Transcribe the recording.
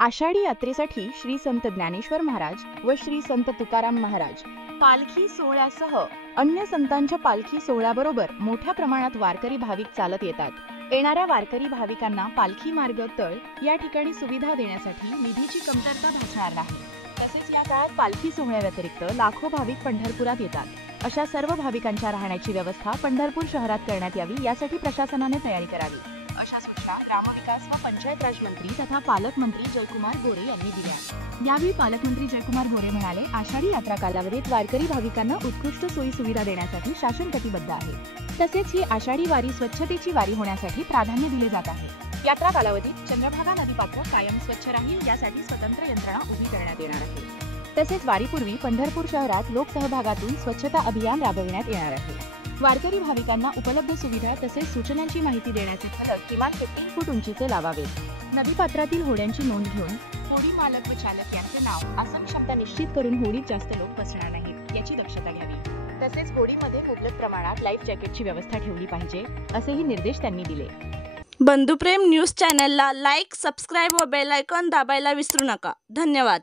आषाढी यात्रेसाठी श्री संत ज्ञानेश्वर महाराज व श्री संत तुकाराम महाराज पालखी सोहळ्यासह अन्य संतांच्या पालखी सोहळ्याबरोबर मोठ्या प्रमाणात वारकरी भाविक चालत येतात। येणाऱ्या वारकरी भाविकांना पालखी मार्ग तळ या ठिकाणी सुविधा देण्यासाठी निधीची कमतरता भासणार नाही। तसेच या काळात पालखी सोहळ्याव्यतिरिक्त लाखो भाविक पंढरपुरात येतात। अशा सर्व भाविकांच्या राहण्याची व्यवस्था पंढरपूर शहरात करण्यात यावी, यासाठी प्रशासनाने तयारी करावी, अशा सूचना ग्रामविकास व पंचायत राज मंत्री तथा पालकमंत्री जयकुमार गोरे यांनी दिल्या। यावेळी पालकमंत्री जयकुमार गोरे म्हणाले, आषाढी यात्रा कालावधीत वारकरी भाविकांना उत्कृष्ट सोयी सुविधा देण्यासाठी शासन कटिबद्ध आहे। तसेच ही आषाढी वारी स्वच्छतेची वारी होण्यासाठी प्राधान्य दिले जात आहे। यात्रा कालावधीत चंद्रभागा नदीपात्र कायम स्वच्छ राहील, यासाठी स्वतंत्र यंत्रणा उभी करण्यात येणार आहे। तसेच वारीपूर्वी पंढरपूर शहरात लोकसहभागातून स्वच्छता अभियान राबविण्यात येणार आहे। वारकरी भाविकांना उपलब्ध सुविधा तसेच सूचनांची माहिती देण्याचे फलक किमान 15 फूट उंचीचे लावावेत। नदीपात्रातील होड्यांची नोंद घेऊन होडी मालक व चालक यांचे नाव, आसन क्षमता निश्चित करून होडीत जास्त लोक बसणार नाहीत याची दक्षता घ्यावी। तसेच होडीमध्ये मुबलक प्रमाणात लाईफ जॅकेटची व्यवस्था ठेवली पाहिजे, असेही निर्देश त्यांनी दिले। बंधुप्रेम न्यूज चॅनलला लाईक, सबस्क्राईब व बेल आयकॉन दाबायला विसरू नका। धन्यवाद।